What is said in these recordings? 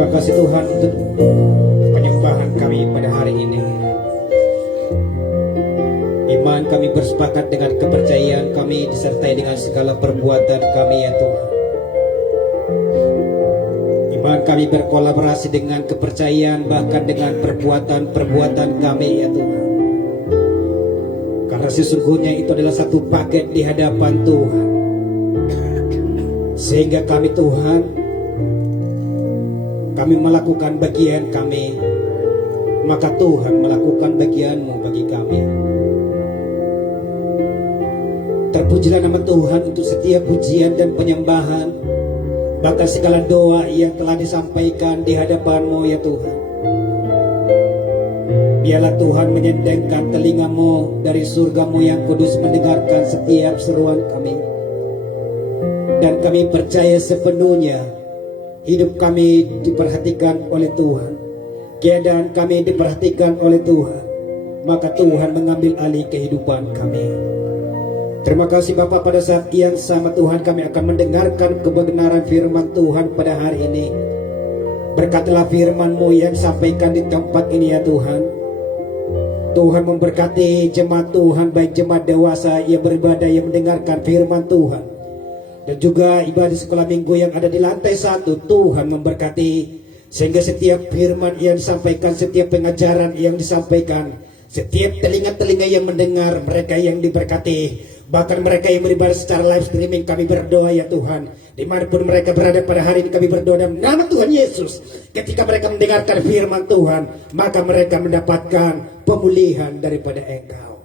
Terima kasih Tuhan untuk penyembahan kami pada hari ini. Iman kami bersepakat dengan kepercayaan kami disertai dengan segala perbuatan kami ya Tuhan. Iman kami berkolaborasi dengan kepercayaan bahkan dengan perbuatan-perbuatan kami ya Tuhan. Karena sesungguhnya itu adalah satu paket di hadapan Tuhan. Sehingga kami Tuhan, kami melakukan bagian kami, maka Tuhan melakukan bagian-Mu bagi kami. Terpujilah nama Tuhan untuk setiap pujian dan penyembahan, bahkan segala doa yang telah disampaikan di hadapan-Mu ya Tuhan. Biarlah Tuhan menyendengkan telinga-Mu dari surga-Mu yang kudus mendengarkan setiap seruan kami. Dan kami percaya sepenuhnya hidup kami diperhatikan oleh Tuhan, keadaan kami diperhatikan oleh Tuhan, maka Tuhan mengambil alih kehidupan kami. Terima kasih Bapa, pada saat yang sama Tuhan kami akan mendengarkan kebenaran firman Tuhan pada hari ini. Berkatilah firman-Mu yang disampaikan di tempat ini ya Tuhan. Tuhan memberkati jemaat Tuhan, baik jemaat dewasa yang beribadah yang mendengarkan firman Tuhan, dan juga ibadah sekolah minggu yang ada di lantai 1. Tuhan memberkati sehingga setiap firman yang disampaikan, setiap pengajaran yang disampaikan, setiap telinga-telinga yang mendengar, mereka yang diberkati. Bahkan mereka yang beribadah secara live streaming, kami berdoa ya Tuhan, dimanapun mereka berada pada hari ini, kami berdoa dalam nama Tuhan Yesus. Ketika mereka mendengarkan firman Tuhan, maka mereka mendapatkan pemulihan daripada Engkau.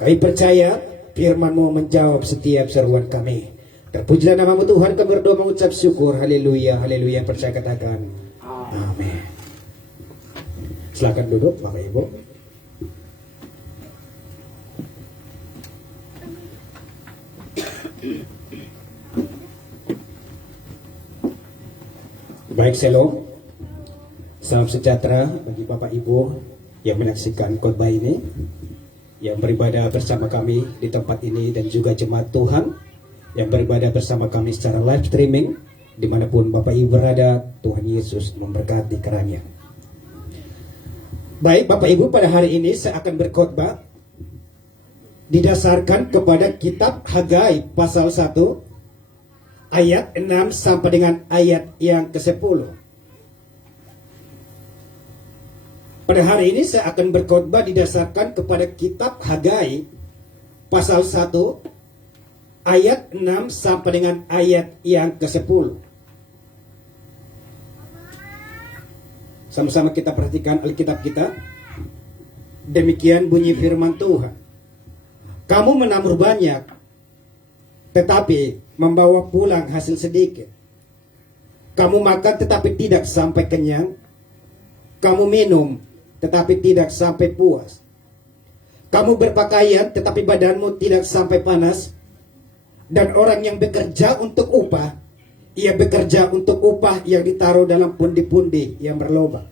Kami percaya firman-Mu menjawab setiap seruan kami. Terpujilah nama-Mu Tuhan, kami berdoa mengucap syukur. Haleluya, haleluya. Percaya katakan amin. Silakan duduk Bapak Ibu. Baik, shalom. Salam sejahtera bagi Bapak Ibu yang menyaksikan khotbah ini, yang beribadah bersama kami di tempat ini, dan juga jemaat Tuhan yang beribadah bersama kami secara live streaming dimanapun Bapak Ibu berada. Tuhan Yesus memberkati kiranya. Baik Bapak Ibu, pada hari ini saya akan berkhotbah didasarkan kepada kitab Hagai pasal 1 ayat 6 sampai dengan ayat yang ke-10. Pada hari ini saya akan berkhotbah didasarkan kepada kitab Hagai pasal 1 ayat 6 sampai dengan ayat yang ke-10. Sama-sama kita perhatikan Alkitab kita. Demikian bunyi firman Tuhan. Kamu menabur banyak, tetapi membawa pulang hasil sedikit. Kamu makan tetapi tidak sampai kenyang. Kamu minum tetapi tidak sampai puas. Kamu berpakaian tetapi badanmu tidak sampai panas. Dan orang yang bekerja untuk upah, ia bekerja untuk upah yang ditaruh dalam pundi-pundi yang berlobang.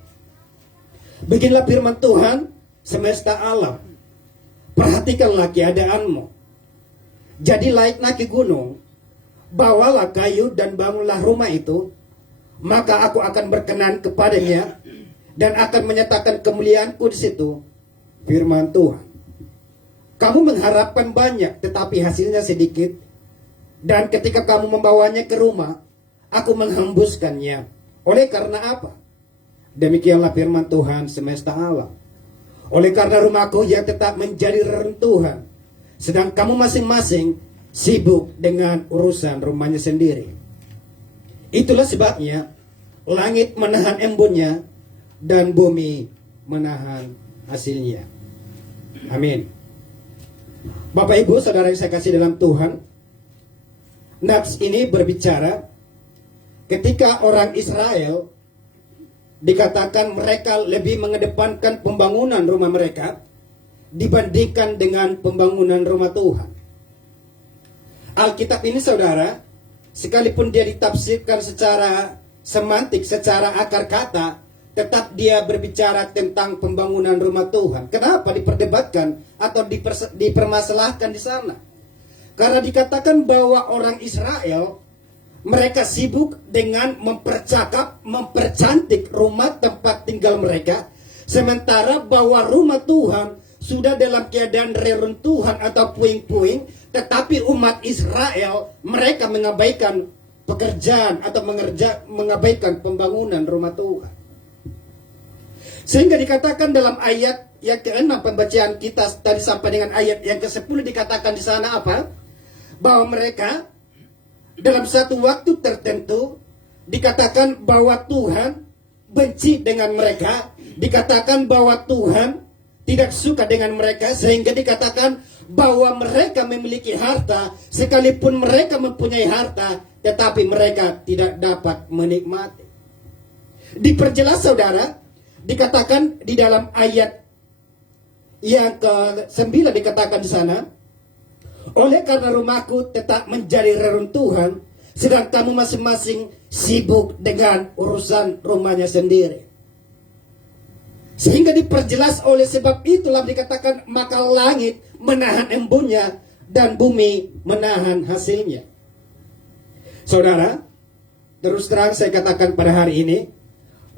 Beginilah firman Tuhan semesta alam. Perhatikanlah keadaanmu. Jadi naiklah ke gunung, bawalah kayu dan bangunlah rumah itu, maka aku akan berkenan kepadanya dan akan menyatakan kemuliaanku di situ. Firman Tuhan. Kamu mengharapkan banyak tetapi hasilnya sedikit, dan ketika kamu membawanya ke rumah, aku menghembuskannya. Oleh karena apa? Demikianlah firman Tuhan semesta alam. Oleh karena rumahku yang tetap menjadi reruntuhan, sedang kamu masing-masing sibuk dengan urusan rumahnya sendiri. Itulah sebabnya langit menahan embunnya dan bumi menahan hasilnya. Amin. Bapak Ibu saudara yang saya kasih dalam Tuhan, nats ini berbicara ketika orang Israel dikatakan mereka lebih mengedepankan pembangunan rumah mereka dibandingkan dengan pembangunan rumah Tuhan. Alkitab ini saudara, sekalipun dia ditafsirkan secara semantik, secara akar kata, tetap dia berbicara tentang pembangunan rumah Tuhan. Kenapa diperdebatkan atau dipermasalahkan di sana? Karena dikatakan bahwa orang Israel mereka sibuk dengan mempercantik rumah tempat tinggal mereka, sementara bahwa rumah Tuhan sudah dalam keadaan reruntuhan atau puing-puing, tetapi umat Israel mereka mengabaikan pekerjaan atau mengabaikan pembangunan rumah Tuhan. Sehingga dikatakan dalam ayat yang ke-6 pembacaan kita tadi sampai dengan ayat yang ke-10 dikatakan di sana apa? Bahwa mereka dalam satu waktu tertentu dikatakan bahwa Tuhan benci dengan mereka, dikatakan bahwa Tuhan tidak suka dengan mereka, sehingga dikatakan bahwa mereka memiliki harta, sekalipun mereka mempunyai harta, tetapi mereka tidak dapat menikmati. Diperjelas saudara, dikatakan di dalam ayat yang ke-9 dikatakan di sana, oleh karena rumahku tetap menjadi reruntuhan, sedang kamu masing-masing sibuk dengan urusan rumahnya sendiri. Sehingga diperjelas oleh sebab itulah dikatakan maka langit menahan embunnya dan bumi menahan hasilnya. Saudara, terus terang saya katakan pada hari ini,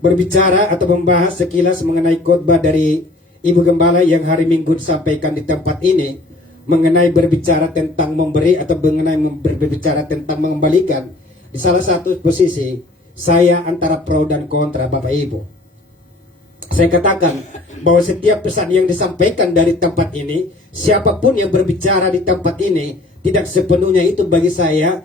berbicara atau membahas sekilas mengenai khotbah dari Ibu Gembala yang hari Minggu disampaikan di tempat ini, mengenai berbicara tentang memberi atau mengenai berbicara tentang mengembalikan. Di salah satu posisi saya antara pro dan kontra Bapak Ibu. Saya katakan bahwa setiap pesan yang disampaikan dari tempat ini, siapapun yang berbicara di tempat ini, tidak sepenuhnya itu bagi saya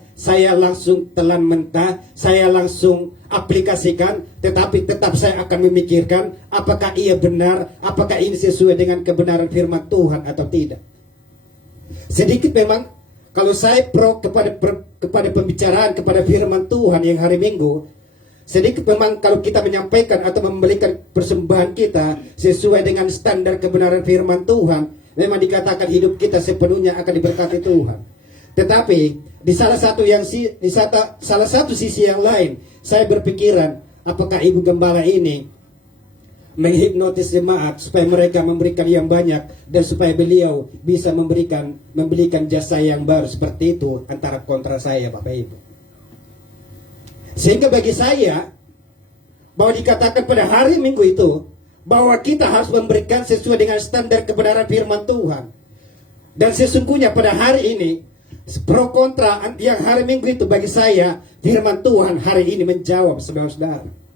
langsung telan mentah, saya langsung aplikasikan, tetapi tetap saya akan memikirkan apakah ia benar, apakah ini sesuai dengan kebenaran firman Tuhan atau tidak. Sedikit memang kalau saya pro kepada pembicaraan kepada firman Tuhan yang hari Minggu, sedikit memang kalau kita menyampaikan atau memberikan persembahan kita sesuai dengan standar kebenaran firman Tuhan, memang dikatakan hidup kita sepenuhnya akan diberkati Tuhan. Tetapi di salah satu sisi yang lain, saya berpikiran apakah Ibu Gembala ini menghipnotis jemaat supaya mereka memberikan yang banyak dan supaya beliau bisa memberikan jasa yang baru seperti itu, antara kontra saya Bapak Ibu. Sehingga bagi saya bahwa dikatakan pada hari Minggu itu bahwa kita harus memberikan sesuai dengan standar kebenaran firman Tuhan. Dan sesungguhnya pada hari ini pro kontra yang hari Minggu itu bagi saya firman Tuhan hari ini menjawab saudara-saudara.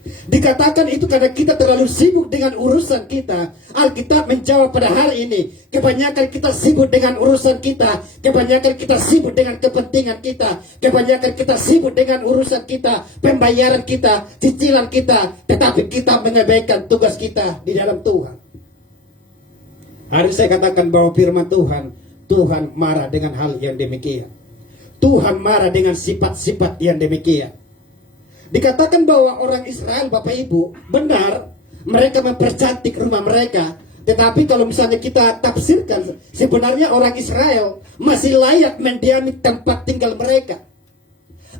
Dikatakan itu karena kita terlalu sibuk dengan urusan kita. Alkitab menjawab pada hari ini, kebanyakan kita sibuk dengan urusan kita, kebanyakan kita sibuk dengan kepentingan kita, kebanyakan kita sibuk dengan urusan kita, pembayaran kita, cicilan kita, tetapi kita mengabaikan tugas kita di dalam Tuhan. Hari saya katakan bahwa firman Tuhan marah dengan hal yang demikian. Tuhan marah dengan sifat-sifat yang demikian. Dikatakan bahwa orang Israel Bapak Ibu benar mereka mempercantik rumah mereka, tetapi kalau misalnya kita tafsirkan, sebenarnya orang Israel masih layak mendiami tempat tinggal mereka.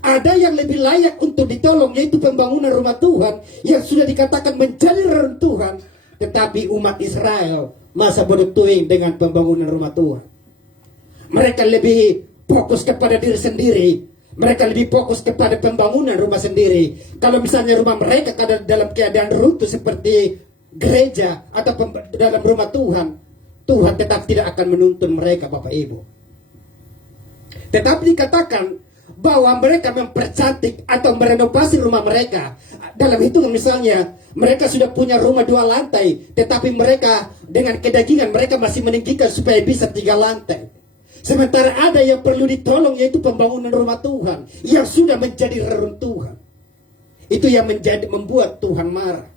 Ada yang lebih layak untuk ditolong, yaitu pembangunan rumah Tuhan yang sudah dikatakan menjadi reruntuhan, tetapi umat Israel masa bodoh tuing dengan pembangunan rumah Tuhan. Mereka lebih fokus kepada diri sendiri. Mereka lebih fokus kepada pembangunan rumah sendiri. Kalau misalnya rumah mereka dalam keadaan runtuh seperti gereja atau dalam rumah Tuhan, Tuhan tetap tidak akan menuntun mereka Bapak Ibu. Tetapi dikatakan bahwa mereka mempercantik atau merenovasi rumah mereka. Dalam hitungan misalnya mereka sudah punya rumah 2 lantai, tetapi mereka dengan kedagingan mereka masih meninggikan supaya bisa 3 lantai. Sementara ada yang perlu ditolong, yaitu pembangunan rumah Tuhan yang sudah menjadi reruntuhan. Itu yang membuat Tuhan marah.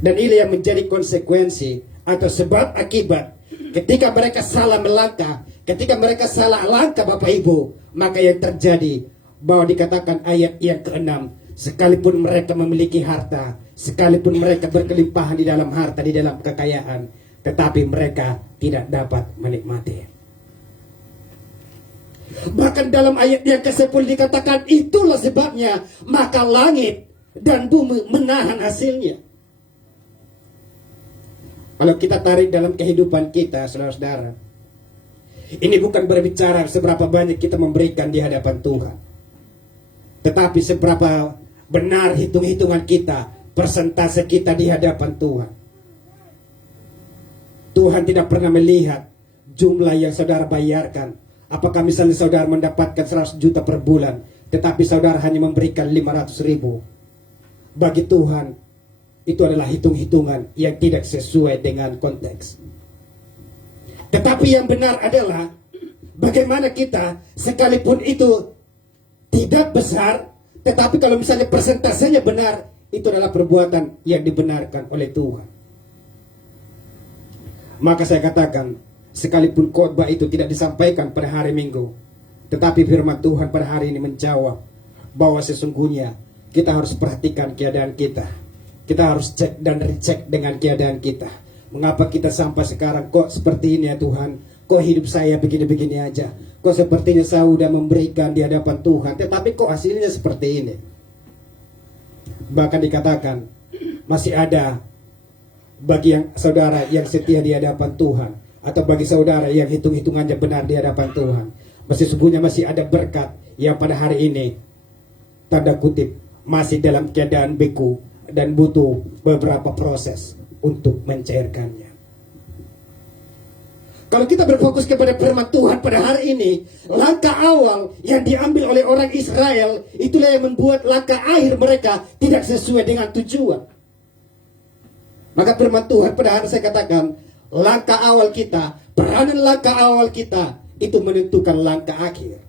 Dan ini yang menjadi konsekuensi atau sebab akibat ketika mereka salah melangkah, ketika mereka salah langkah Bapak Ibu, maka yang terjadi bahwa dikatakan ayat yang ke-6, sekalipun mereka memiliki harta, sekalipun mereka berkelimpahan di dalam harta, di dalam kekayaan, tetapi mereka tidak dapat menikmati. Bahkan dalam ayat yang ke-10 dikatakan itulah sebabnya maka langit dan bumi menahan hasilnya. Kalau kita tarik dalam kehidupan kita, saudara-saudara, Ini bukan berbicara seberapa banyak kita memberikan di hadapan Tuhan, tetapi seberapa benar hitung-hitungan kita, persentase kita di hadapan Tuhan. Tuhan tidak pernah melihat jumlah yang saudara bayarkan. Apakah misalnya saudara mendapatkan 100 juta per bulan, tetapi saudara hanya memberikan 500 ribu. Bagi Tuhan, itu adalah hitung-hitungan yang tidak sesuai dengan konteks. Tetapi yang benar adalah bagaimana kita, sekalipun itu tidak besar, tetapi kalau misalnya persentasenya benar, itu adalah perbuatan yang dibenarkan oleh Tuhan. Maka saya katakan, sekalipun khotbah itu tidak disampaikan pada hari Minggu, tetapi firman Tuhan pada hari ini menjawab bahwa sesungguhnya kita harus perhatikan keadaan kita. Kita harus cek dan recek dengan keadaan kita. Mengapa kita sampai sekarang kok seperti ini ya Tuhan? Kok hidup saya begini-begini aja? Kok sepertinya saya sudah memberikan di hadapan Tuhan, tetapi kok hasilnya seperti ini? Bahkan dikatakan masih ada bagi yang saudara yang setia di hadapan Tuhan, atau bagi saudara yang hitung-hitungannya benar di hadapan Tuhan, sesungguhnya masih ada berkat yang pada hari ini, tanda kutip, masih dalam keadaan beku dan butuh beberapa proses untuk mencairkannya. Kalau kita berfokus kepada firman Tuhan pada hari ini, langkah awal yang diambil oleh orang Israel, itulah yang membuat langkah akhir mereka tidak sesuai dengan tujuan. Maka firman Tuhan pada hari saya katakan, langkah awal kita, peranan langkah awal kita, itu menentukan langkah akhir.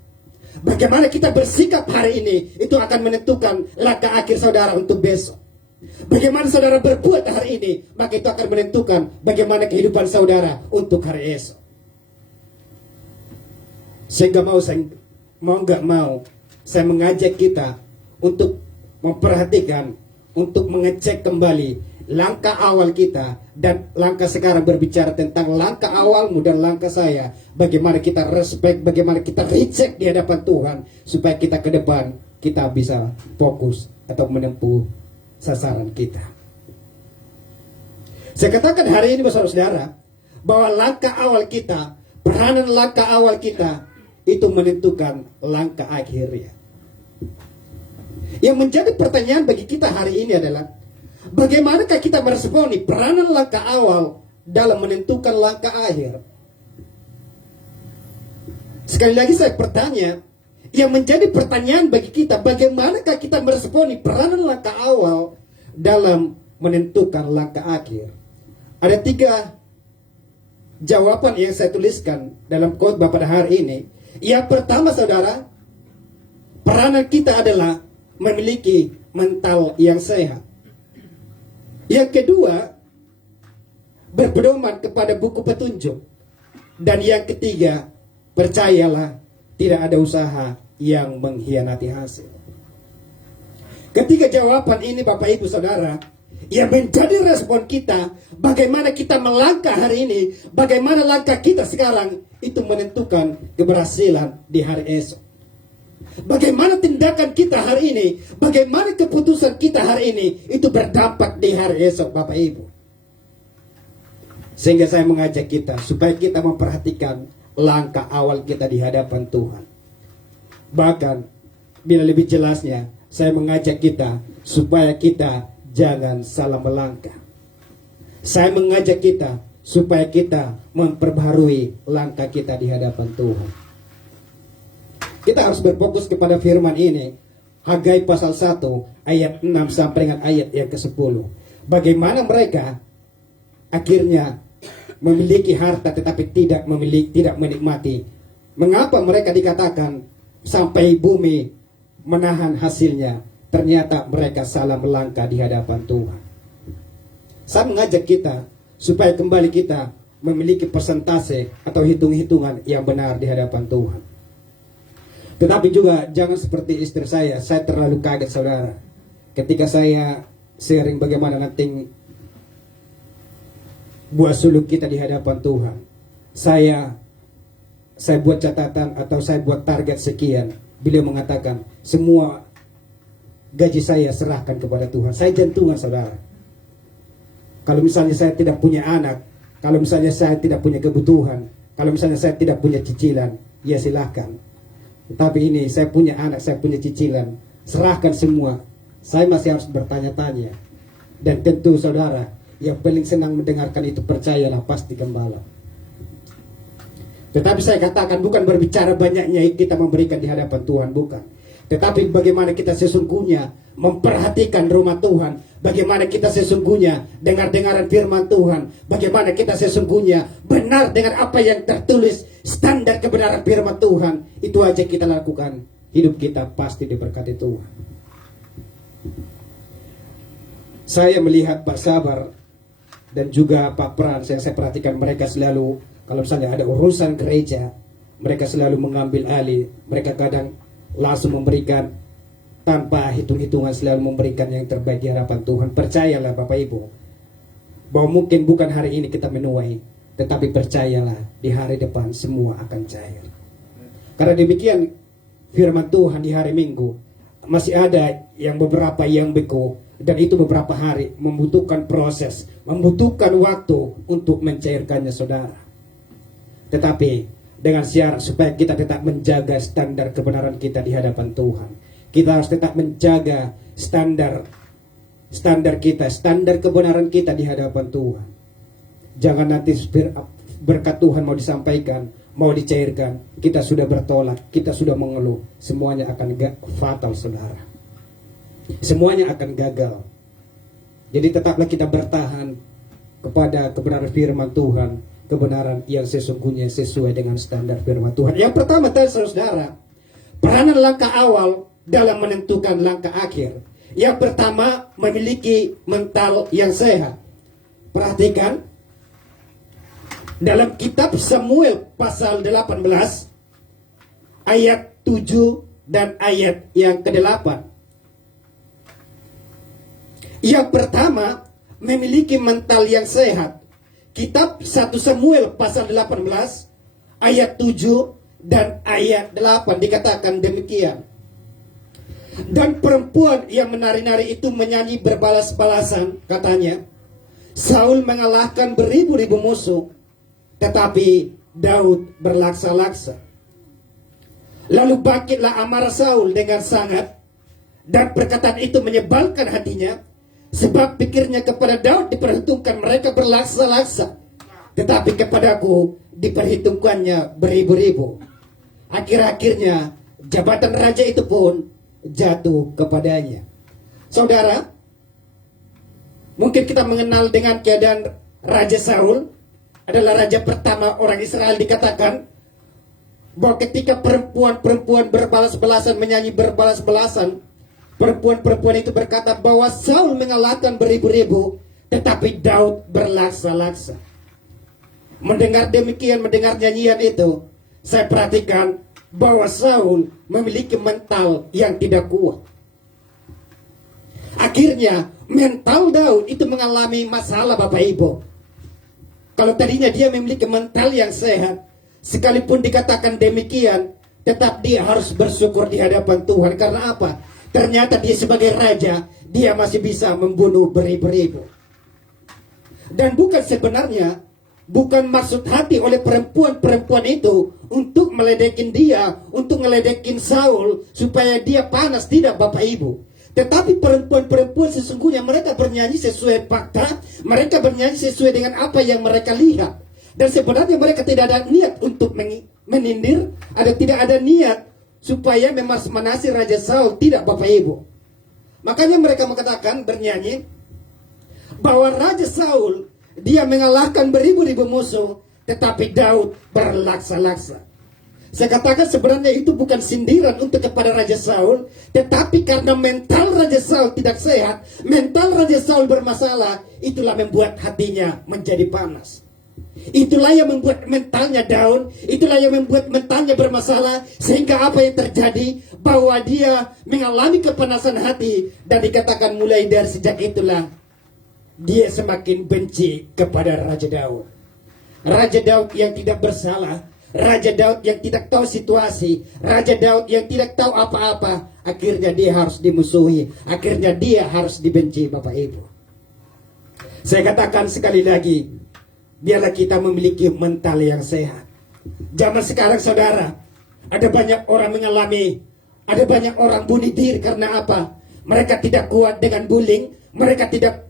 Bagaimana kita bersikap hari ini, itu akan menentukan langkah akhir saudara untuk besok. Bagaimana saudara berbuat hari ini, maka itu akan menentukan bagaimana kehidupan saudara untuk hari esok. Sehingga mau nggak mau, saya mengajak kita untuk memperhatikan, untuk mengecek kembali langkah awal kita, dan langkah sekarang berbicara tentang langkah awalmu dan langkah saya. Bagaimana kita respect, bagaimana kita recek di hadapan Tuhan, supaya kita ke depan kita bisa fokus atau menempuh sasaran kita. Saya katakan hari ini saudara-saudara, bahwa langkah awal kita, peranan langkah awal kita, itu menentukan langkah akhirnya. Yang menjadi pertanyaan bagi kita hari ini adalah, bagaimanakah kita meresponi peranan langkah awal dalam menentukan langkah akhir? Sekali lagi saya bertanya, yang menjadi pertanyaan bagi kita, bagaimanakah kita meresponi peranan langkah awal dalam menentukan langkah akhir? Ada 3 jawaban yang saya tuliskan dalam khotbah pada hari ini. Yang pertama saudara, peranan kita adalah memiliki mental yang sehat. Yang kedua, berpedoman kepada buku petunjuk. Dan yang ketiga, percayalah, tidak ada usaha yang mengkhianati hasil. Ketiga jawaban ini Bapak Ibu Saudara, yang menjadi respon kita, bagaimana kita melangkah hari ini, bagaimana langkah kita sekarang, itu menentukan keberhasilan di hari esok. Bagaimana tindakan kita hari ini, bagaimana keputusan kita hari ini, itu berdampak di hari esok Bapak Ibu. Sehingga saya mengajak kita supaya kita memperhatikan langkah awal kita di hadapan Tuhan. Bahkan bila lebih jelasnya, saya mengajak kita supaya kita jangan salah melangkah. Saya mengajak kita supaya kita memperbaharui langkah kita di hadapan Tuhan. Kita harus berfokus kepada firman ini, Hagai pasal 1 ayat 6 sampai dengan ayat yang ke-10. Bagaimana mereka akhirnya memiliki harta tetapi tidak menikmati. Mengapa mereka dikatakan sampai bumi menahan hasilnya? Ternyata mereka salah melangkah di hadapan Tuhan. Saya mengajak kita supaya kembali kita memiliki persentase atau hitung-hitungan yang benar di hadapan Tuhan. Tetapi juga jangan seperti istri saya terlalu kaget saudara, ketika saya sharing bagaimana nanti buat suluk kita di hadapan Tuhan. Saya buat catatan atau saya buat target sekian. Beliau mengatakan, semua gaji saya serahkan kepada Tuhan. Saya jantungan saudara. Kalau misalnya saya tidak punya anak, kalau misalnya saya tidak punya kebutuhan, Kalau misalnya saya tidak punya cicilan, ya silahkan. Tapi ini saya punya anak, saya punya cicilan, serahkan semua. Saya masih harus bertanya-tanya. Dan tentu saudara, yang paling senang mendengarkan itu, percayalah pasti gembala. Tetapi saya katakan bukan berbicara banyaknya kita memberikan di hadapan Tuhan, bukan. Tetapi bagaimana kita sesungguhnya memperhatikan rumah Tuhan, bagaimana kita sesungguhnya dengar-dengaran firman Tuhan, bagaimana kita sesungguhnya benar dengan apa yang tertulis, standar kebenaran firman Tuhan, itu aja kita lakukan, hidup kita pasti diberkati Tuhan. Saya melihat Pak Sabar dan juga Pak Pran, yang saya perhatikan mereka selalu, kalau misalnya ada urusan gereja, mereka selalu mengambil alih, mereka kadang langsung memberikan tanpa hitung-hitungan, selalu memberikan yang terbaik di hadapan Tuhan. Percayalah Bapak Ibu, bahwa mungkin bukan hari ini kita menuai, tetapi percayalah di hari depan semua akan cair. Karena demikian firman Tuhan di hari Minggu, masih ada yang beberapa yang beku, dan itu beberapa hari membutuhkan proses, membutuhkan waktu untuk mencairkannya saudara. Tetapi dengan syarat supaya kita tetap menjaga standar kebenaran kita di hadapan Tuhan. Kita harus tetap menjaga standar kita, standar kebenaran kita di hadapan Tuhan. Jangan nanti berkat Tuhan mau disampaikan, mau dicairkan, kita sudah bertolak, kita sudah mengeluh, semuanya akan fatal saudara. Semuanya akan gagal. Jadi tetaplah kita bertahan kepada kebenaran firman Tuhan, kebenaran yang sesungguhnya sesuai dengan standar firman Tuhan. Yang pertama tadi saudara, peranan langkah awal dalam menentukan langkah akhir. Yang pertama, memiliki mental yang sehat. Perhatikan, dalam kitab Samuel pasal 18 ayat 7 dan ayat yang ke-8. Yang pertama, memiliki mental yang sehat. Kitab 1 Samuel pasal 18 ayat 7 dan ayat 8 dikatakan demikian. Dan perempuan yang menari-nari itu menyanyi berbalas-balasan, katanya, Saul mengalahkan beribu-ribu musuh, tetapi Daud berlaksa-laksa. Lalu bangkitlah amarah Saul dengan sangat, dan perkataan itu menyebalkan hatinya, sebab pikirnya kepada Daud diperhitungkan mereka berlaksa-laksa, tetapi kepadaku diperhitungkannya beribu-ribu. Akhir-akhirnya jabatan raja itu pun jatuh kepadanya. Saudara, mungkin kita mengenal dengan keadaan Raja Saul, adalah raja pertama orang Israel. Dikatakan bahwa ketika perempuan-perempuan berbalas-balasan, menyanyi berbalas-balasan, perempuan-perempuan itu berkata bahwa Saul mengalahkan beribu-ribu, tetapi Daud berlaksa-laksa. Mendengar demikian, mendengar nyanyian itu, saya perhatikan bahwa Saul memiliki mental yang tidak kuat. Akhirnya mental Daud itu mengalami masalah Bapak Ibu. Kalau tadinya dia memiliki mental yang sehat, sekalipun dikatakan demikian, tetap dia harus bersyukur di hadapan Tuhan. Karena apa? Ternyata dia sebagai raja, dia masih bisa membunuh beribu-ribu. Dan bukan sebenarnya, bukan maksud hati oleh perempuan-perempuan itu untuk meledekin dia, untuk ngeledekin Saul, supaya dia panas. Tidak Bapak Ibu. Tetapi perempuan-perempuan sesungguhnya mereka bernyanyi sesuai fakta, mereka bernyanyi sesuai dengan apa yang mereka lihat. Dan sebenarnya mereka tidak ada niat untuk menindir, tidak ada niat supaya memanasi Raja Saul, tidak Bapak Ibu. Makanya mereka mengatakan, bernyanyi, bahwa Raja Saul, dia mengalahkan beribu-ribu musuh, tetapi Daud berlaksa-laksa. Saya katakan sebenarnya itu bukan sindiran untuk kepada Raja Saul, tetapi karena mental Raja Saul tidak sehat, mental Raja Saul bermasalah, itulah membuat hatinya menjadi panas. Itulah yang membuat mentalnya down, itulah yang membuat mentalnya bermasalah, sehingga apa yang terjadi, bahwa dia mengalami kepanasan hati, dan dikatakan mulai dari sejak itulah dia semakin benci kepada Raja Daud. Raja Daud yang tidak bersalah, Raja Daud yang tidak tahu situasi, Raja Daud yang tidak tahu apa-apa, akhirnya dia harus dimusuhi, akhirnya dia harus dibenci Bapak Ibu. Saya katakan sekali lagi, biarlah kita memiliki mental yang sehat. Zaman sekarang saudara, ada banyak orang mengalami, ada banyak orang bunuh diri karena apa? Mereka tidak kuat dengan bullying, mereka tidak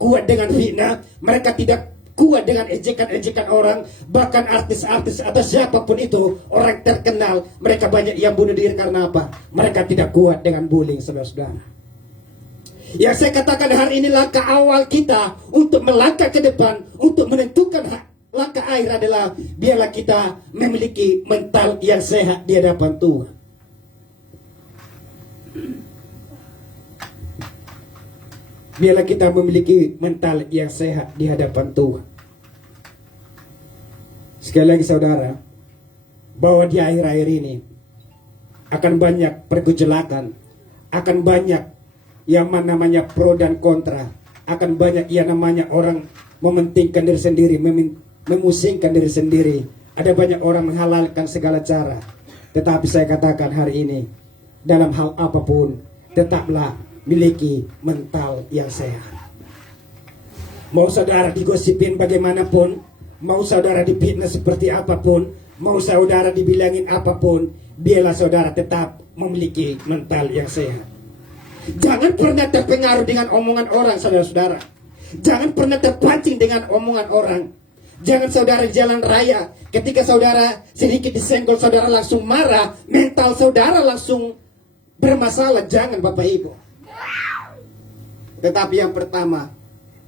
kuat dengan fitnah, mereka tidak kuat dengan ejekan-ejekan orang, bahkan artis-artis atau siapapun itu, orang terkenal, mereka banyak yang bunuh diri karena apa? Mereka tidak kuat dengan bullying, saudara-saudara. Yang saya katakan hari ini langkah awal kita untuk melangkah ke depan, untuk menentukan langkah akhir adalah biarlah kita memiliki mental yang sehat di hadapan Tuhan. Biarlah kita memiliki mental yang sehat di hadapan Tuhan. Sekali lagi saudara, bahwa di akhir-akhir ini akan banyak pergejolakan, akan banyak yang namanya pro dan kontra, akan banyak yang namanya orang mementingkan diri sendiri, memusingkan diri sendiri. Ada banyak orang menghalalkan segala cara. Tetapi saya katakan hari ini, dalam hal apapun, tetaplah miliki mental yang sehat. Mau saudara digosipin bagaimanapun, mau saudara difitnah seperti apapun, mau saudara dibilangin apapun, biarlah saudara tetap memiliki mental yang sehat. Jangan pernah terpengaruh dengan omongan orang, saudara-saudara. Jangan pernah terpancing dengan omongan orang. Jangan saudara di jalan raya, ketika saudara sedikit disenggol, saudara langsung marah, mental saudara langsung bermasalah. Jangan Bapak Ibu. Tetapi yang pertama,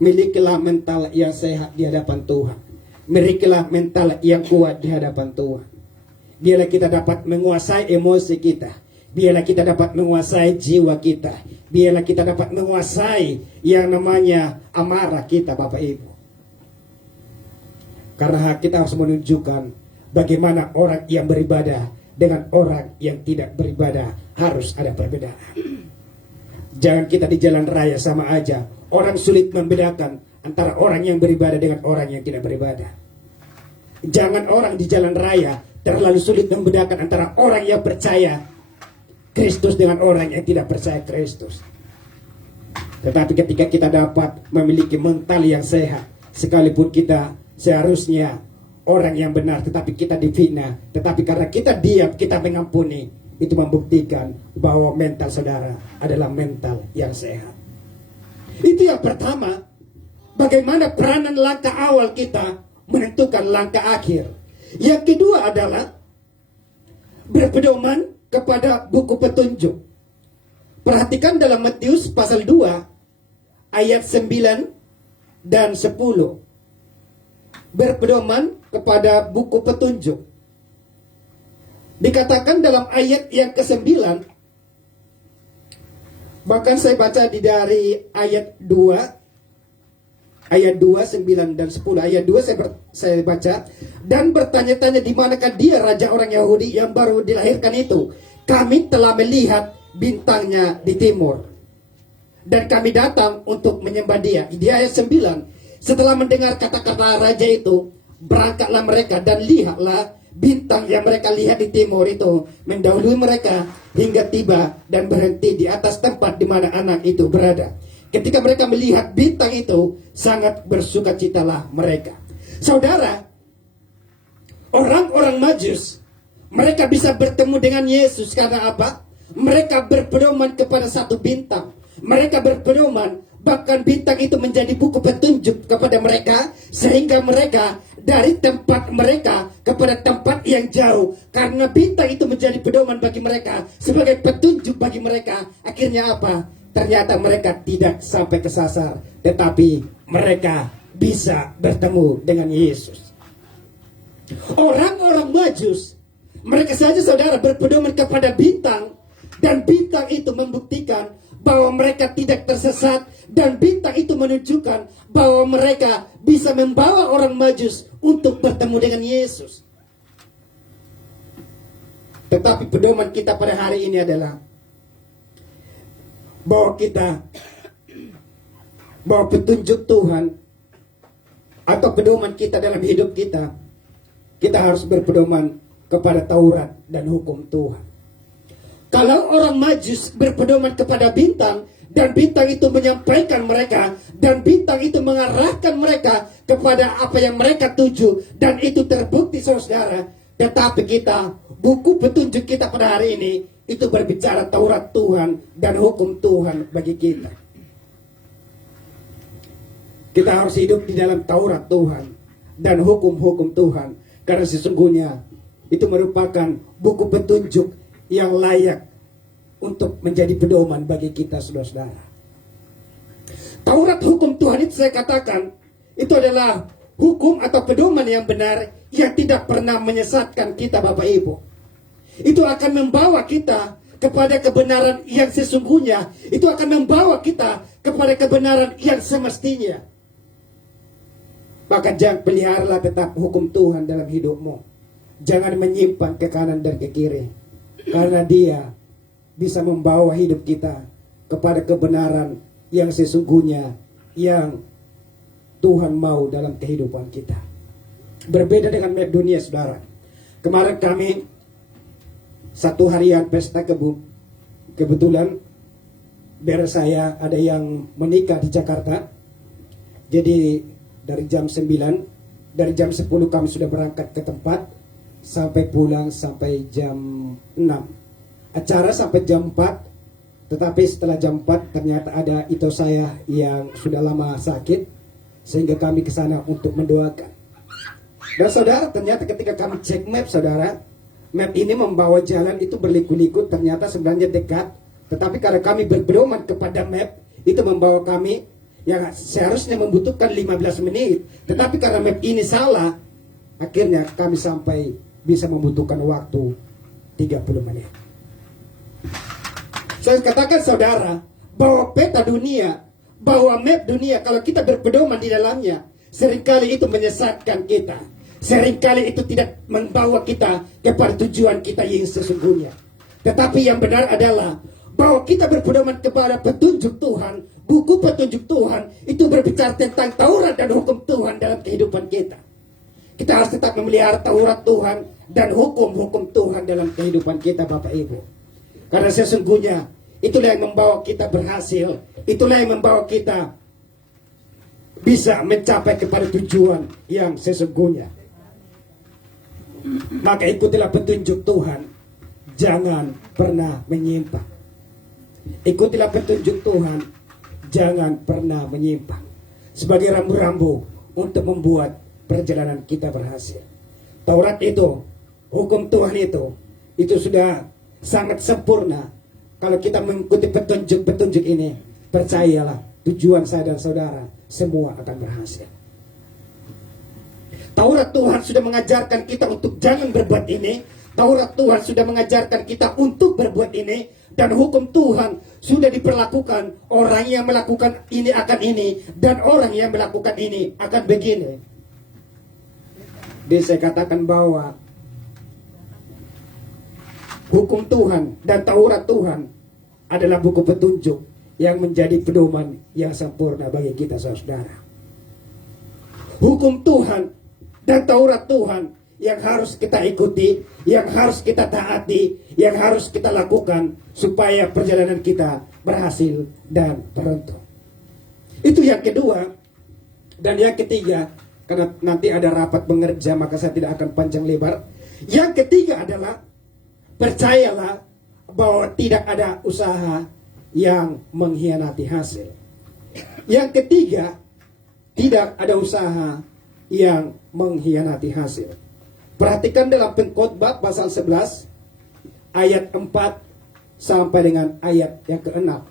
milikilah mental yang sehat di hadapan Tuhan. Milikilah mental yang kuat di hadapan Tuhan. Biarlah kita dapat menguasai emosi kita. Biarlah kita dapat menguasai jiwa kita. Biarlah kita dapat menguasai yang namanya amarah kita, Bapak Ibu. Karena kita harus menunjukkan bagaimana orang yang beribadah dengan orang yang tidak beribadah harus ada perbedaan. Jangan kita di jalan raya sama aja. Orang sulit membedakan antara orang yang beribadah dengan orang yang tidak beribadah. Jangan orang di jalan raya terlalu sulit membedakan antara orang yang percaya Kristus dengan orang yang tidak percaya Kristus. Tetapi ketika kita dapat memiliki mental yang sehat, sekalipun kita seharusnya orang yang benar, tetapi kita difitnah, tetapi karena kita diam, kita mengampuni, itu membuktikan bahwa mental saudara adalah mental yang sehat. Itu yang pertama. Bagaimana peranan langkah awal kita menentukan langkah akhir. Yang kedua adalah berpedoman kepada buku petunjuk. Perhatikan dalam Matius pasal 2 ayat 9 dan 10. Berpedoman kepada buku petunjuk. Dikatakan dalam ayat yang ke-9, bahkan saya baca dari ayat 2, ayat 2, 9 dan 10. Ayat 2 saya baca, dan bertanya-tanya di manakah dia raja orang Yahudi yang baru dilahirkan itu. Kami telah melihat bintangnya di timur, dan kami datang untuk menyembah dia. Di ayat 9, setelah mendengar kata-kata raja itu, berangkatlah mereka dan lihatlah bintang yang mereka lihat di timur itu mendahului mereka hingga tiba dan berhenti di atas tempat di mana anak itu berada. Ketika mereka melihat bintang itu, sangat bersukacitalah mereka. Saudara, orang-orang Majus, mereka bisa bertemu dengan Yesus karena apa? Mereka berpedoman kepada satu bintang. Mereka berpedoman, bahkan bintang itu menjadi buku petunjuk kepada mereka, sehingga mereka dari tempat mereka kepada tempat yang jauh. Karena bintang itu menjadi pedoman bagi mereka, sebagai petunjuk bagi mereka. Akhirnya apa? Ternyata mereka tidak sampai kesasar, tetapi mereka bisa bertemu dengan Yesus. Orang-orang Majus, mereka saja saudara berpedoman kepada bintang, dan bintang itu membuktikan bahwa mereka tidak tersesat, dan bintang itu menunjukkan bahwa mereka bisa membawa orang Majus untuk bertemu dengan Yesus. Tetapi pedoman kita pada hari ini adalah bahwa petunjuk Tuhan atau pedoman kita dalam hidup kita harus berpedoman kepada Taurat dan hukum Tuhan. Kalau orang Majus berpedoman kepada bintang, dan bintang itu menyampaikan mereka, dan bintang itu mengarahkan mereka kepada apa yang mereka tuju, dan itu terbukti saudara. Tetapi kita, buku petunjuk kita pada hari ini, itu berbicara Taurat Tuhan dan hukum Tuhan bagi kita. Kita harus hidup di dalam Taurat Tuhan dan hukum-hukum Tuhan. Karena sesungguhnya itu merupakan buku petunjuk yang layak untuk menjadi pedoman bagi kita, saudara-saudara. Taurat hukum Tuhan itu saya katakan, itu adalah hukum atau pedoman yang benar yang tidak pernah menyesatkan kita, Bapak Ibu. Itu akan membawa kita kepada kebenaran yang sesungguhnya. Itu akan membawa kita kepada kebenaran yang semestinya. Maka jangan peliharalah tetap hukum Tuhan dalam hidupmu. Jangan menyimpang ke kanan dan ke kiri. Karena dia bisa membawa hidup kita kepada kebenaran yang sesungguhnya yang Tuhan mau dalam kehidupan kita. Berbeda dengan map dunia, saudara. Kemarin kami satu harian pesta kebun. Kebetulan beres saya ada yang menikah di Jakarta. Jadi dari jam 9, dari jam 10 kami sudah berangkat ke tempat, sampai pulang sampai jam 6. Acara sampai jam 4, tetapi setelah jam 4 ternyata ada itu saya yang sudah lama sakit, sehingga kami ke sana untuk mendoakan. Dan saudara, ternyata ketika kami cek map, saudara, map ini membawa jalan itu berliku-liku, ternyata sebenarnya dekat, tetapi karena kami berpedoman kepada map, itu membawa kami yang seharusnya membutuhkan 15 menit. Tetapi karena map ini salah, akhirnya kami sampai bisa membutuhkan waktu 30 menit. Saya katakan saudara, bahwa peta dunia, bahwa map dunia, kalau kita berpedoman di dalamnya, seringkali itu menyesatkan kita. Seringkali itu tidak membawa kita kepada tujuan kita yang sesungguhnya. Tetapi yang benar adalah bahwa kita berpedoman kepada petunjuk Tuhan. Buku petunjuk Tuhan itu berbicara tentang Taurat dan hukum Tuhan dalam kehidupan kita. Kita harus tetap memelihara Taurat Tuhan dan hukum-hukum Tuhan dalam kehidupan kita, Bapak Ibu. Karena sesungguhnya itulah yang membawa kita berhasil. Itulah yang membawa kita bisa mencapai kepada tujuan yang sesungguhnya. Maka ikutilah petunjuk Tuhan. Jangan pernah menyimpang. Ikutilah petunjuk Tuhan. Jangan pernah menyimpang. Sebagai rambu-rambu untuk membuat perjalanan kita berhasil. Taurat itu, hukum Tuhan itu sudah sangat sempurna. Kalau kita mengikuti petunjuk-petunjuk ini, percayalah, tujuan saya dan saudara semua akan berhasil. Taurat Tuhan sudah mengajarkan kita untuk jangan berbuat ini. Taurat Tuhan sudah mengajarkan kita untuk berbuat ini. Dan hukum Tuhan sudah diperlakukan. Orang yang melakukan ini akan ini, dan orang yang melakukan ini akan begini. Jadi saya katakan bahwa hukum Tuhan dan Taurat Tuhan adalah buku petunjuk yang menjadi pedoman yang sempurna bagi kita, saudara. Hukum Tuhan dan Taurat Tuhan yang harus kita ikuti, yang harus kita taati, yang harus kita lakukan supaya perjalanan kita berhasil dan beruntung. Itu yang kedua. Dan yang ketiga, karena nanti ada rapat pengerja maka saya tidak akan panjang lebar. Yang ketiga adalah percayalah bahwa tidak ada usaha yang mengkhianati hasil. Yang ketiga, tidak ada usaha yang mengkhianati hasil. Perhatikan dalam Pengkhotbah pasal 11 ayat 4 sampai dengan ayat yang ke-6.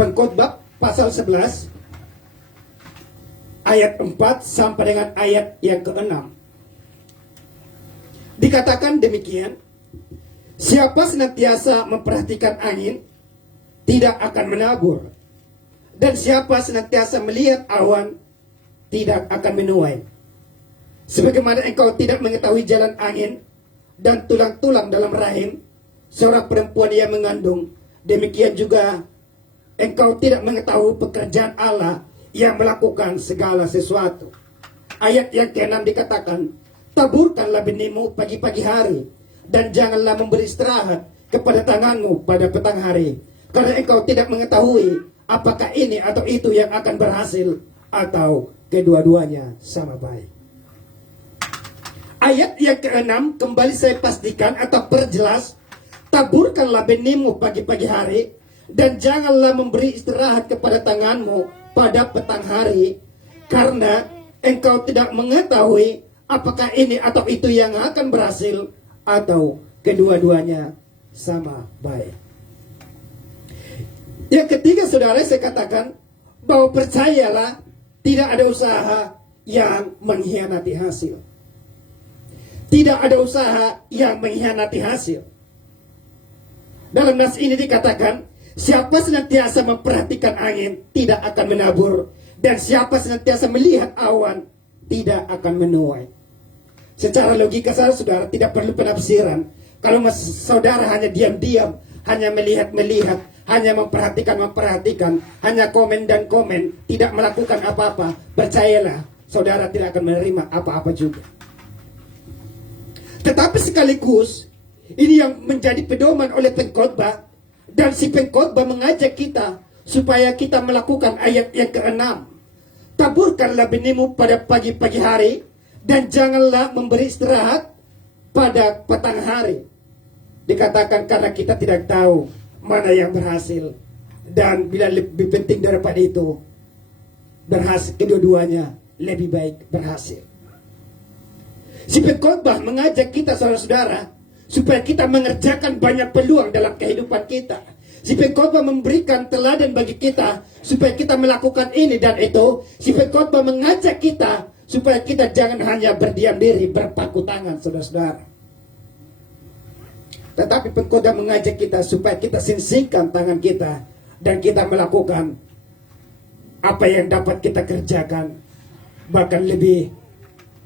Pengkhotbah pasal 11 ayat 4 sampai dengan ayat yang ke-6. Dikatakan demikian, siapa senantiasa memperhatikan angin tidak akan menabur, dan siapa senantiasa melihat awan tidak akan menuai. Sebagaimana engkau tidak mengetahui jalan angin dan tulang-tulang dalam rahim seorang perempuan yang mengandung, demikian juga engkau tidak mengetahui pekerjaan Allah yang melakukan segala sesuatu. Ayat yang ke-6 dikatakan, taburkanlah benihmu pagi-pagi hari, dan janganlah memberi istirahat kepada tanganmu pada petang hari, karena engkau tidak mengetahui apakah ini atau itu yang akan berhasil atau kedua-duanya sama baik. Ayat yang ke-6 kembali saya pastikan atau perjelas, taburkanlah benihmu pagi-pagi hari, dan janganlah memberi istirahat kepada tanganmu pada petang hari, karena engkau tidak mengetahui apakah ini atau itu yang akan berhasil, atau kedua-duanya sama baik. Yang ketiga, saudara, saya katakan bahwa percayalah, tidak ada usaha yang mengkhianati hasil. Tidak ada usaha yang mengkhianati hasil. Dalam nas ini dikatakan, siapa senantiasa memperhatikan angin tidak akan menabur, dan siapa senantiasa melihat awan tidak akan menuai. Secara logika saudara tidak perlu penafsiran. Kalau saudara hanya diam-diam, hanya melihat-melihat, hanya memperhatikan, hanya komen dan komen, tidak melakukan apa-apa, percayalah, saudara tidak akan menerima apa-apa juga. Tetapi sekaligus, ini yang menjadi pedoman oleh pengkhotbah, dan si pengkhotbah mengajak kita supaya kita melakukan ayat yang ke-6. Taburkanlah benihmu pada pagi-pagi hari, dan janganlah memberi istirahat pada petang hari. Dikatakan karena kita tidak tahu mana yang berhasil, dan bila lebih penting daripada itu, berhasil kedua-duanya lebih baik berhasil. Si pengkhotbah mengajak kita saudara-saudara supaya kita mengerjakan banyak peluang dalam kehidupan kita. Si pengkhotbah memberikan teladan bagi kita supaya kita melakukan ini dan itu. Si pengkhotbah mengajak kita supaya kita jangan hanya berdiam diri, berpaku tangan, saudara-saudara. Tetapi pengkhotbah mengajak kita supaya kita singkirkan tangan kita dan kita melakukan apa yang dapat kita kerjakan. Bahkan lebih,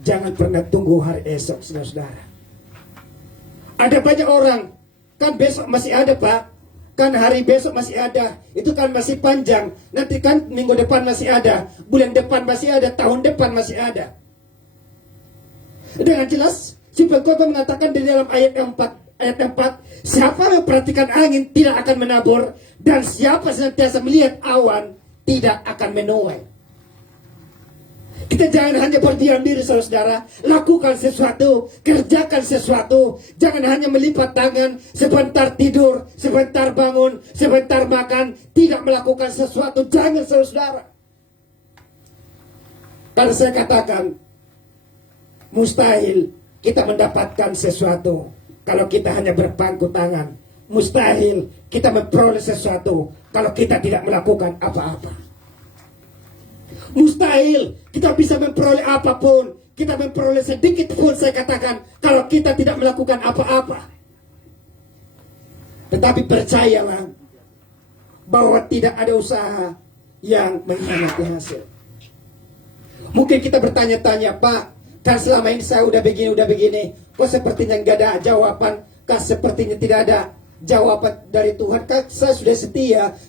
jangan pernah tunggu hari esok, saudara-saudara. Ada banyak orang, kan besok masih ada Pak, kan hari besok masih ada, itu kan masih panjang, nanti kan minggu depan masih ada, bulan depan masih ada, tahun depan masih ada. Dengan jelas, si pengkhotbah mengatakan di dalam ayat 4, siapa yang memperhatikan angin tidak akan menabur, dan siapa senantiasa melihat awan tidak akan menuai. Kita jangan hanya berdiam diri, saudara-saudara. Lakukan sesuatu, kerjakan sesuatu. Jangan hanya melipat tangan, sebentar tidur, sebentar bangun, sebentar makan, tidak melakukan sesuatu. Jangan, saudara-saudara. Kalau saya katakan, mustahil kita mendapatkan sesuatu kalau kita hanya berpangku tangan. Mustahil kita memperoleh sesuatu kalau kita tidak melakukan apa-apa. Mustahil kita bisa memperoleh apapun, kita memperoleh sedikit pun, saya katakan, kalau kita tidak melakukan apa-apa. Tetapi percayalah bahwa tidak ada usaha yang mengkhianati hasil. Mungkin kita bertanya-tanya, Pak, kan selama ini saya udah begini, kok sepertinya nggak ada jawaban, kok sepertinya tidak ada jawaban dari Tuhan. Kan saya sudah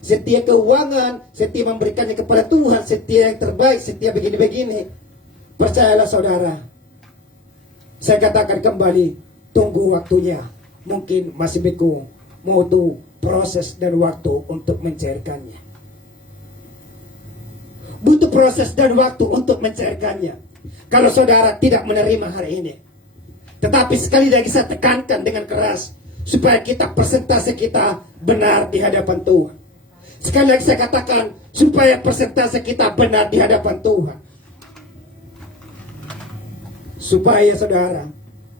setia keuangan, setia memberikannya kepada Tuhan, setia yang terbaik, setia begini-begini. Percayalah saudara, saya katakan kembali, tunggu waktunya. Mungkin masih mau tuh proses dan waktu untuk mencairkannya. Butuh proses dan waktu untuk mencairkannya. Kalau saudara tidak menerima hari ini, tetapi sekali lagi saya tekankan dengan keras, supaya kita persentase kita benar di hadapan Tuhan. Sekali lagi saya katakan, supaya persentase kita benar di hadapan Tuhan. Supaya saudara,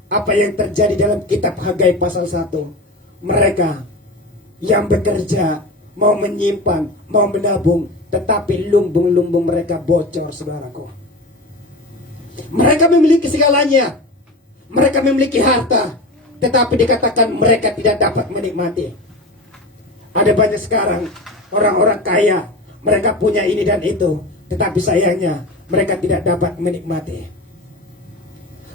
apa yang terjadi dalam kitab Hagai pasal 1, mereka yang bekerja, mau menyimpan, mau menabung, tetapi lumbung-lumbung mereka bocor, saudaraku. Mereka memiliki segalanya, mereka memiliki harta, tetapi dikatakan mereka tidak dapat menikmati. Ada banyak sekarang orang-orang kaya, mereka punya ini dan itu, tetapi sayangnya mereka tidak dapat menikmati.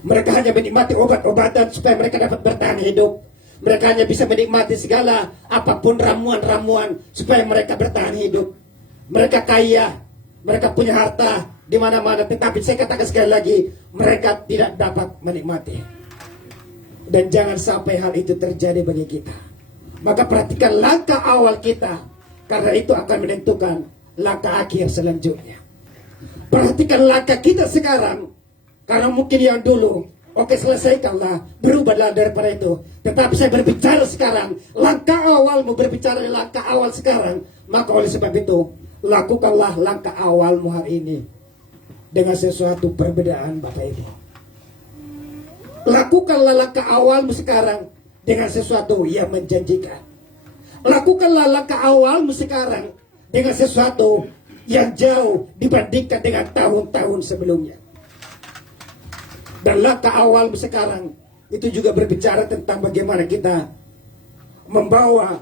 Mereka hanya menikmati obat-obatan supaya mereka dapat bertahan hidup. Mereka hanya bisa menikmati segala apapun ramuan-ramuan supaya mereka bertahan hidup. Mereka kaya, mereka punya harta di mana-mana, tetapi saya katakan sekali lagi, mereka tidak dapat menikmati. Dan jangan sampai hal itu terjadi bagi kita. Maka perhatikan langkah awal kita, karena itu akan menentukan langkah akhir selanjutnya. Perhatikan langkah kita sekarang. Karena mungkin yang dulu, oke, selesaikanlah, berubahlah daripada itu. Tetapi saya berbicara sekarang, langkah awalmu berbicara di langkah awal sekarang. Maka oleh sebab itu, lakukanlah langkah awalmu hari ini dengan sesuatu perbedaan, Bapak Ibu. Lakukanlah langkah awalmu sekarang dengan sesuatu yang menjanjikan. Lakukanlah langkah awalmu sekarang dengan sesuatu yang jauh dibandingkan dengan tahun-tahun sebelumnya. Dan langkah awalmu sekarang itu juga berbicara tentang bagaimana kita membawa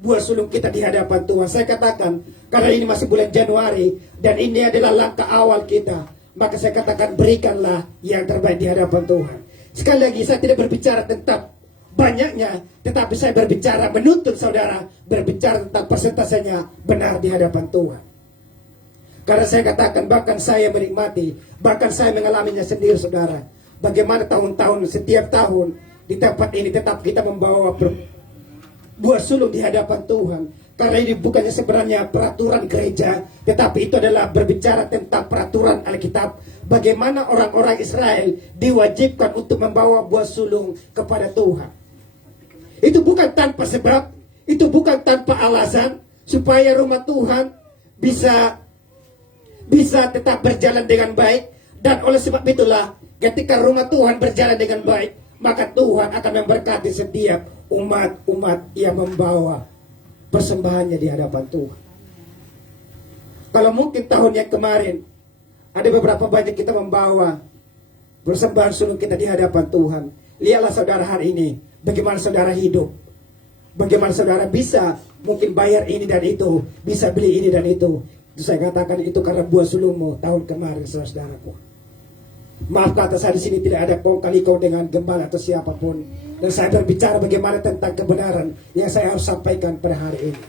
buah sulung kita di hadapan Tuhan. Saya katakan, karena ini masih bulan Januari dan ini adalah langkah awal kita, maka saya katakan berikanlah yang terbaik di hadapan Tuhan. Sekali lagi, saya tidak berbicara tentang banyaknya, tetapi saya berbicara menuntut saudara berbicara tentang persentasenya benar di hadapan Tuhan. Karena saya katakan, bahkan saya menikmati, bahkan saya mengalaminya sendiri, saudara. Bagaimana tahun-tahun, setiap tahun di tempat ini tetap kita membawa buah sulung di hadapan Tuhan. Karena ini bukannya sebenarnya peraturan gereja, tetapi itu adalah berbicara tentang peraturan Alkitab. Bagaimana orang-orang Israel diwajibkan untuk membawa buah sulung kepada Tuhan. Itu bukan tanpa sebab, itu bukan tanpa alasan, supaya rumah Tuhan bisa tetap berjalan dengan baik. Dan oleh sebab itulah, ketika rumah Tuhan berjalan dengan baik, maka Tuhan akan memberkati setiap umat-umat yang membawa persembahannya di hadapan Tuhan. Kalau mungkin tahun yang kemarin ada beberapa banyak kita membawa persembahan sulung kita di hadapan Tuhan, lihatlah saudara hari ini bagaimana saudara hidup, bagaimana saudara bisa mungkin bayar ini dan itu, bisa beli ini dan itu. Itu saya katakan itu karena buah sulungmu tahun kemarin, saudaraku. Maaf kata saya di sini tidak ada kong kali kong dengan gembala atau siapapun. Dan saya berbicara bagaimana tentang kebenaran yang saya harus sampaikan pada hari ini.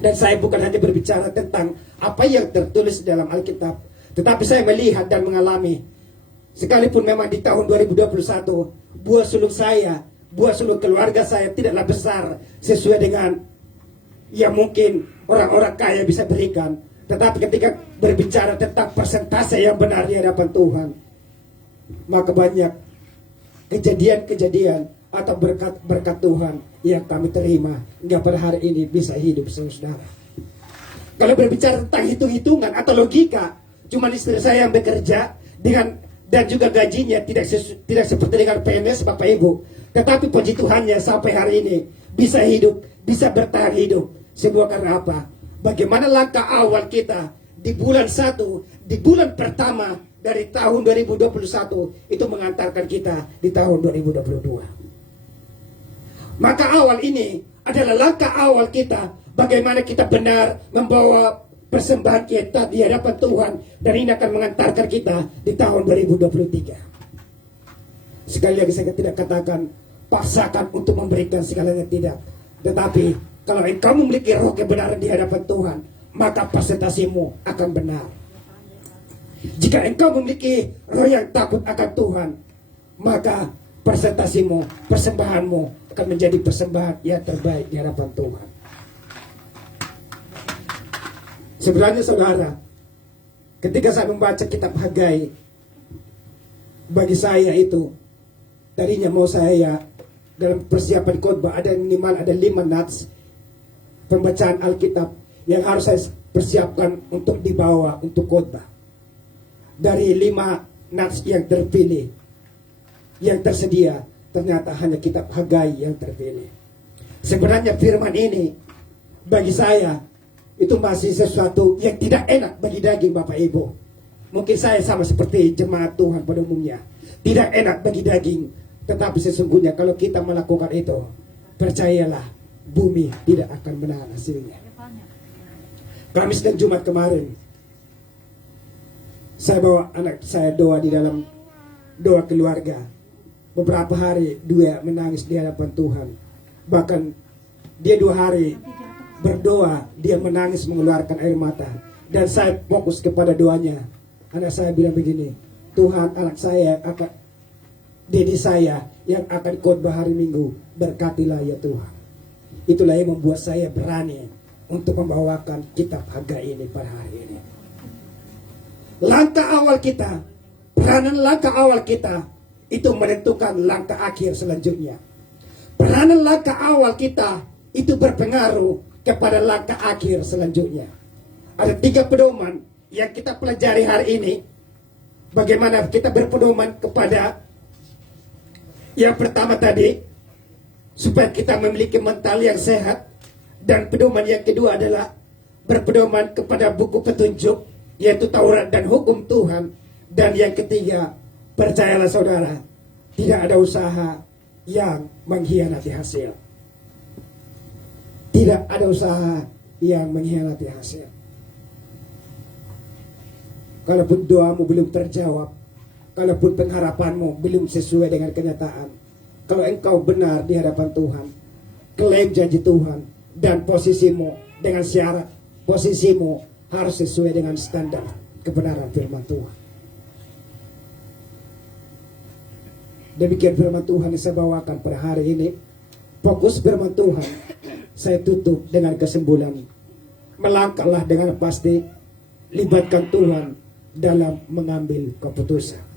Dan saya bukan hanya berbicara tentang apa yang tertulis dalam Alkitab, tetapi saya melihat dan mengalami. Sekalipun memang di tahun 2021 buah sulung saya, buah sulung keluarga saya tidaklah besar sesuai dengan yang mungkin orang-orang kaya bisa berikan. Tetapi ketika berbicara tentang persentase yang benar di hadapan Tuhan, maka banyak kejadian-kejadian atau berkat Tuhan yang kami terima hingga pada hari ini bisa hidup, saudara. Kalau berbicara tentang hitung-hitungan atau logika, cuma istri saya yang bekerja dengan dan juga gajinya tidak seperti dengan PNS Bapak Ibu. Tetapi puji Tuhannya sampai hari ini bisa hidup, bisa bertahan hidup. Semua karena apa? Bagaimana langkah awal kita di bulan 1, di bulan pertama dari tahun 2021 itu mengantarkan kita di tahun 2022. Maka awal ini adalah langkah awal kita bagaimana kita benar membawa persembahan kita di hadapan Tuhan, dan ini akan mengantarkan kita di tahun 2023. Sekali lagi saya tidak katakan paksakan untuk memberikan segalanya, tidak. Tetapi kalau engkau memiliki roh kebenaran di hadapan Tuhan, maka presentasimu akan benar. Jika engkau memiliki roh yang takut akan Tuhan, maka presentasimu, persembahanmu akan menjadi persembahan yang terbaik di hadapan Tuhan. Sebenarnya saudara, ketika saya membaca kitab Hagai, bagi saya itu tadinya mau saya dalam persiapan khotbah ada minimal 5 nats pembacaan Alkitab yang harus saya persiapkan untuk dibawa untuk khotbah. Dari 5 nats yang terpilih, yang tersedia, ternyata hanya kitab Hagai yang terpilih. Sebenarnya firman ini bagi saya itu masih sesuatu yang tidak enak bagi daging Bapak Ibu. Mungkin saya sama seperti jemaat Tuhan pada umumnya, tidak enak bagi daging. Tetapi sesungguhnya kalau kita melakukan itu, percayalah, bumi tidak akan menahan hasilnya. Kamis dan Jumat kemarin, saya bawa anak saya doa di dalam doa keluarga. Beberapa hari dia menangis di hadapan Tuhan. Bahkan dia 2 hari berdoa, dia menangis mengeluarkan air mata. Dan saya fokus kepada doanya. Anak saya bilang begini, Tuhan, anak saya akan, dedi saya yang akan khotbah hari Minggu, berkatilah ya Tuhan. Itulah yang membuat saya berani untuk membawakan kitab Hagai ini pada hari ini. Langkah awal kita, peranan langkah awal kita, itu menentukan langkah akhir selanjutnya. Peranan langkah awal kita, itu berpengaruh kepada langkah akhir selanjutnya. Ada 3 pedoman yang kita pelajari hari ini. Bagaimana kita berpedoman kepada yang pertama tadi, supaya kita memiliki mental yang sehat. Dan pedoman yang kedua adalah berpedoman kepada buku petunjuk, yaitu Taurat dan hukum Tuhan. Dan yang ketiga, percayalah saudara, tidak ada usaha yang mengkhianati hasil. Tidak ada usaha yang mengkhianati hasil. Kalaupun doamu belum terjawab, kalaupun pengharapanmu belum sesuai dengan kenyataan, kalau engkau benar di hadapan Tuhan, klaim janji Tuhan, dan posisimu dengan syarat, posisimu harus sesuai dengan standar kebenaran firman Tuhan. Demikian firman Tuhan yang saya bawakan pada hari ini. Fokus firman Tuhan saya tutup dengan kesimpulan. Melangkahlah dengan pasti, libatkan Tuhan dalam mengambil keputusan.